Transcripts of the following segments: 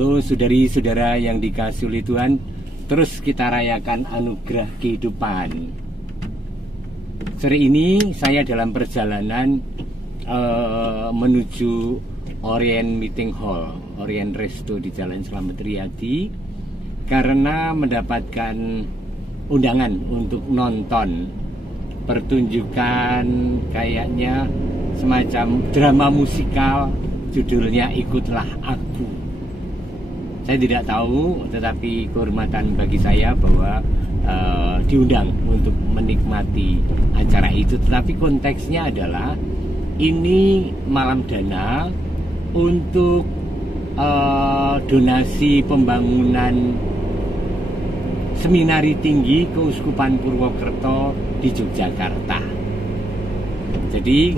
Halo saudari-saudara yang dikasihi oleh Tuhan, terus kita rayakan anugerah kehidupan. Sore ini saya dalam perjalanan menuju Orient Meeting Hall, Orient Resto di Jalan Slamet Riyadi, karena mendapatkan undangan untuk nonton pertunjukan kayaknya semacam drama musikal, judulnya Ikutlah Aku. Saya tidak tahu, tetapi kehormatan bagi saya bahwa diundang untuk menikmati acara itu. Tetapi konteksnya adalah ini malam dana untuk donasi pembangunan Seminari Tinggi Keuskupan Purwokerto di Yogyakarta. Jadi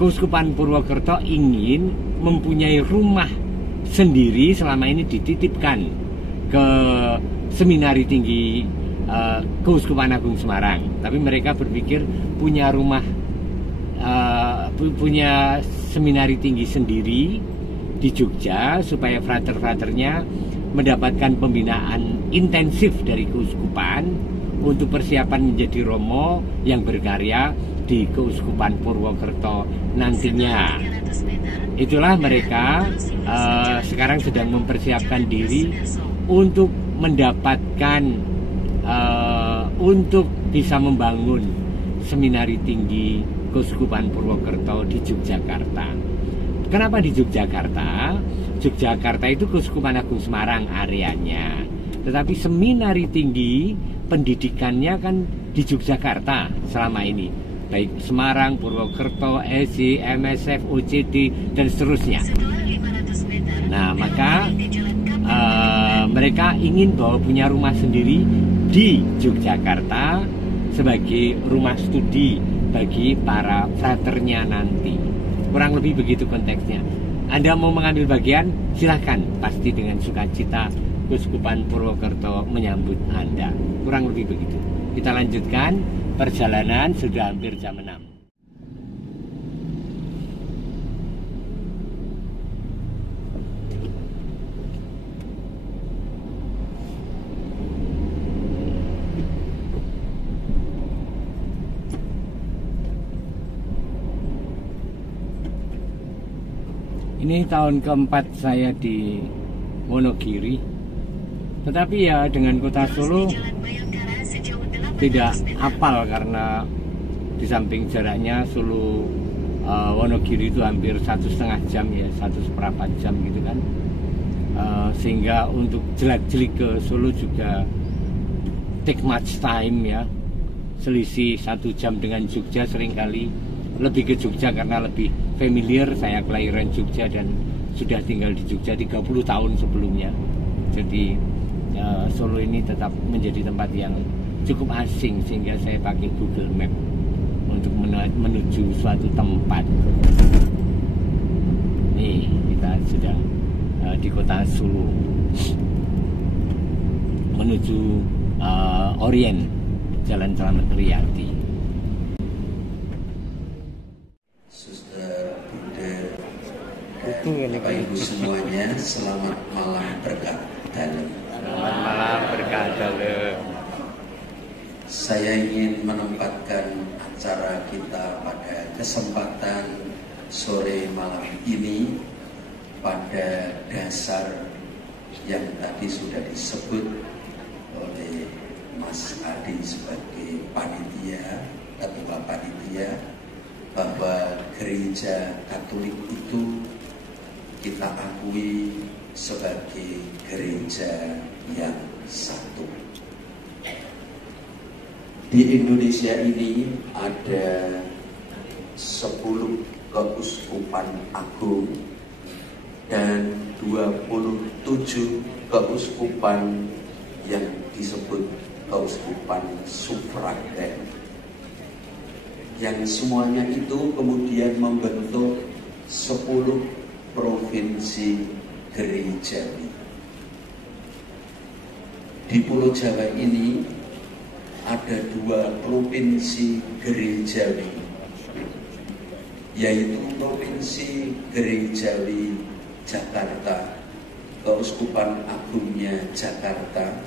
Keuskupan Purwokerto ingin mempunyai rumah sendiri, selama ini dititipkan ke Seminari Tinggi Keuskupan Agung Semarang, tapi mereka berpikir punya rumah, punya Seminari Tinggi sendiri di Jogja supaya frater-fraternya mendapatkan pembinaan intensif dari keuskupan untuk persiapan menjadi romo yang berkarya di Keuskupan Purwokerto nantinya. Itulah mereka sekarang sedang mempersiapkan diri untuk mendapatkan, untuk bisa membangun Seminari Tinggi Keuskupan Purwokerto di Yogyakarta. Kenapa di Yogyakarta? Yogyakarta itu Keuskupan Agung Semarang areanya, tetapi Seminari Tinggi pendidikannya kan di Yogyakarta selama ini, baik Semarang, Purwokerto, SI, MSF, OCD, dan seterusnya. Nah, maka mereka ingin bahwa punya rumah sendiri di Yogyakarta sebagai rumah studi bagi para fraternya nanti. Kurang lebih begitu konteksnya. Anda mau mengambil bagian, silahkan. Pasti dengan sukacita Keuskupan Purwokerto menyambut Anda. Kurang lebih begitu. Kita lanjutkan perjalanan, sudah hampir jam 6. Ini tahun keempat saya di Wonogiri, tetapi ya dengan kota Solo tidak hafal, karena di samping jaraknya Solo Wonogiri itu hampir 1,5 jam ya, 1,4 jam gitu kan, sehingga untuk jelak-jelik ke Solo juga take much time ya, selisih 1 jam dengan Jogja. Seringkali lebih ke Jogja karena lebih familiar. Saya kelahiran Jogja dan sudah tinggal di Jogja 30 tahun sebelumnya. Jadi Solo ini tetap menjadi tempat yang cukup asing, sehingga saya pakai Google Map untuk menuju suatu tempat. Nih, kita sedang di kota Solo menuju Orient, Jalan Slamet Riyadi. Bapak Ibu semuanya, selamat malam berkah dalam. Selamat malam berkah dalam. Saya ingin menempatkan acara kita pada kesempatan sore malam ini pada dasar yang tadi sudah disebut oleh Mas Adi sebagai panitia, ketua panitia, bahwa gereja Katolik itu kita akui sebagai gereja yang satu. Di Indonesia ini ada 10 keuskupan agung dan 27 keuskupan yang disebut keuskupan sufragen, yang semuanya itu kemudian membentuk 10 provinsi gerejawi. Di Pulau Jawa ini ada 2 provinsi gerejawi, yaitu Provinsi Gerejawi Jakarta Keuskupan Agungnya Jakarta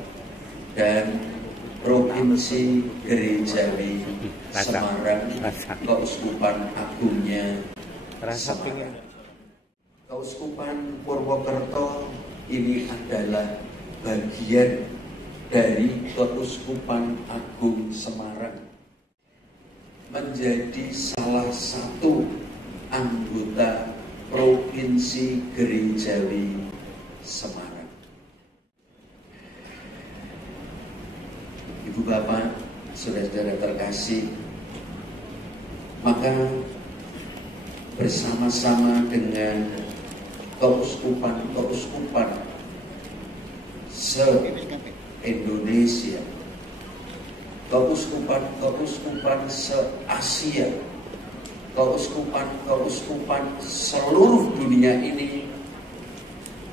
dan Provinsi Gerejawi Semarang, Keuskupan Agungnya Semarang. Keuskupan Purwokerto ini adalah bagian dari Keuskupan Agung Semarang, menjadi salah satu anggota Provinsi Gerejawi Semarang. Ibu Bapak, saudara-saudara terkasih, maka bersama-sama dengan keuskupan-keuskupan se-Indonesia, keuskupan-keuskupan se-Asia, keuskupan-keuskupan seluruh dunia ini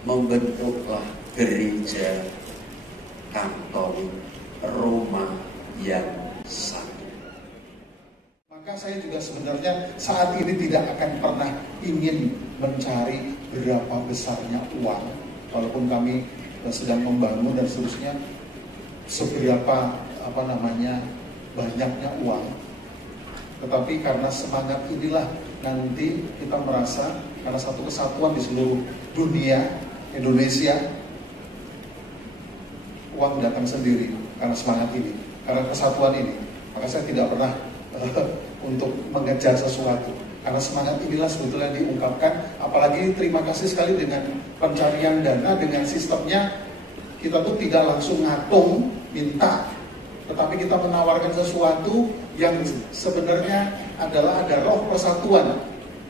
membentuklah gereja Katolik Roma yang satu. Maka saya juga sebenarnya saat ini tidak akan pernah ingin mencari berapa besarnya uang, walaupun kami sedang membangun dan seterusnya, seberapa banyaknya uang. Tetapi karena semangat inilah nanti kita merasa karena satu kesatuan di seluruh dunia, Indonesia, uang datang sendiri karena semangat ini, karena kesatuan ini. Maka saya tidak pernah untuk mengejar sesuatu, karena semangat inilah sebetulnya diungkapkan. Apalagi terima kasih sekali dengan pencarian dana, dengan sistemnya kita tuh tidak langsung ngatung minta, tetapi kita menawarkan sesuatu yang sebenarnya adalah ada roh persatuan.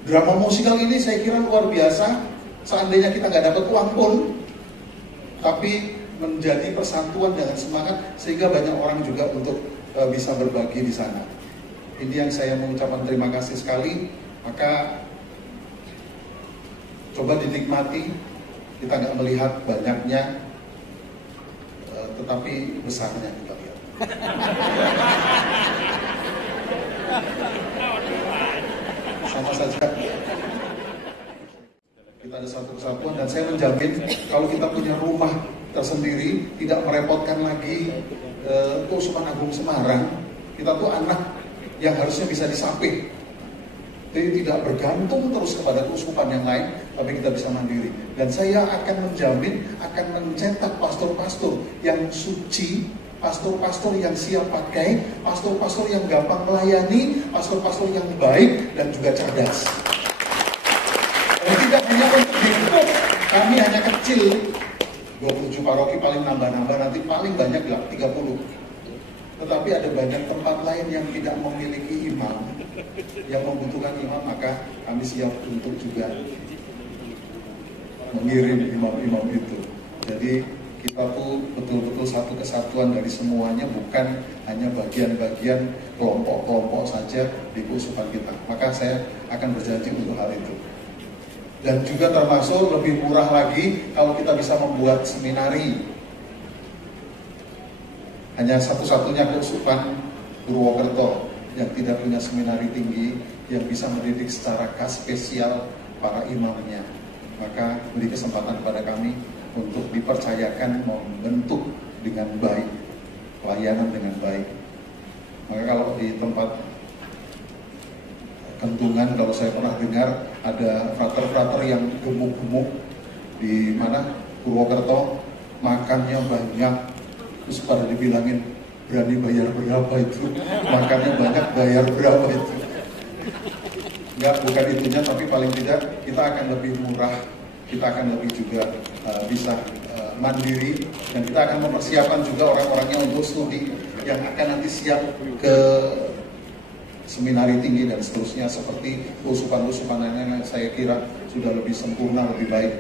Drama musikal ini saya kira luar biasa. Seandainya kita nggak dapat uang pun, tapi menjadi persatuan dengan semangat sehingga banyak orang juga untuk bisa berbagi di sana. Ini yang saya mengucapkan terima kasih sekali. Maka coba dinikmati. Kita nggak melihat banyaknya, tetapi besarnya kita lihat. Sama saja. Kita ada satu kesatuan dan saya menjamin kalau kita punya rumah tersendiri, tidak merepotkan lagi Keuskupan Agung Semarang, kita tuh anak yang harusnya bisa disapih. Jadi tidak bergantung terus kepada keuskupan yang lain, tapi kita bisa mandiri. Dan saya akan menjamin akan mencetak pastor-pastor yang suci, pastor-pastor yang siap pakai, pastor-pastor yang gampang melayani, pastor-pastor yang baik dan juga cerdas. Dan tidak hanya untuk Depok, kami hanya kecil, 27 paroki paling nambah-nambah, nanti paling banyak 30. Tetapi ada banyak tempat lain yang tidak memiliki imam, yang membutuhkan imam, maka kami siap untuk juga mengirim imam-imam itu. Jadi kita tuh betul-betul satu kesatuan dari semuanya, bukan hanya bagian-bagian kelompok-kelompok saja di keuskupan kita. Maka saya akan berjanji untuk hal itu. Dan juga termasuk lebih murah lagi kalau kita bisa membuat seminari. Hanya satu-satunya keuskupan Purwokerto yang tidak punya seminari tinggi yang bisa mendidik secara spesial para imamnya. Maka beri kesempatan kepada kami untuk dipercayakan membentuk dengan baik, pelayanan dengan baik. Maka kalau di tempat Kentungan, kalau saya pernah dengar ada frater-frater yang gemuk-gemuk di mana Purwokerto, makannya banyak, terus pada dibilangin berani bayar berapa itu, makannya banyak bayar berapa itu. Enggak, bukan itunya, tapi paling tidak kita akan lebih murah, kita akan lebih juga bisa mandiri, dan kita akan mempersiapkan juga orang-orangnya untuk studi yang akan nanti siap ke seminari tinggi dan seterusnya, seperti keuskupan-keuskupan lainnya. Saya kira sudah lebih sempurna, lebih baik.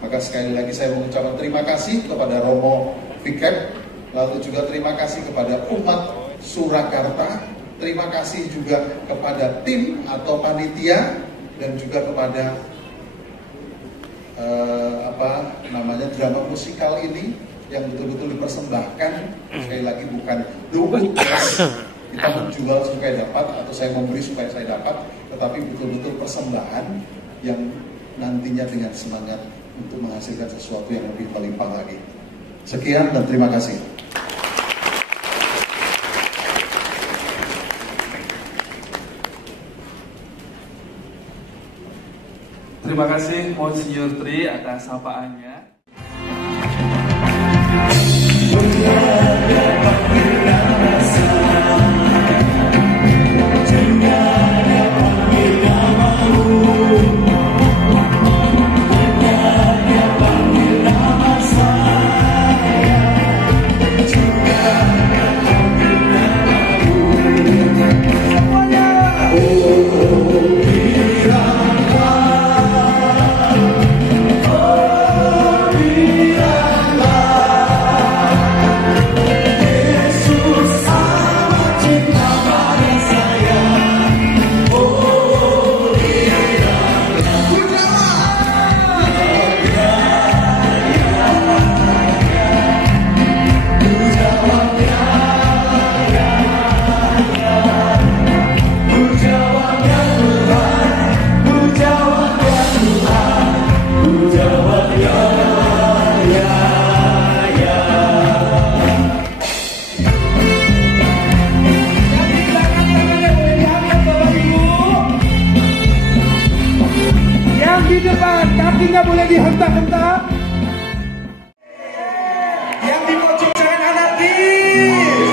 Maka sekali lagi saya mengucapkan terima kasih kepada Romo Vikep, lalu juga terima kasih kepada umat Surakarta, terima kasih juga kepada tim atau panitia, dan juga kepada drama musikal ini yang betul-betul dipersembahkan. Sekali lagi bukan duit kita menjual supaya dapat, atau saya memberi supaya saya dapat, tetapi betul-betul persembahan yang nantinya dengan semangat untuk menghasilkan sesuatu yang lebih berlimpah lagi. Sekian dan terima kasih. Terima kasih Monsinyur Tri atas sapaannya. Di depan, kakinya boleh dihentak-hentak. Yang di pojok jangan anarkis.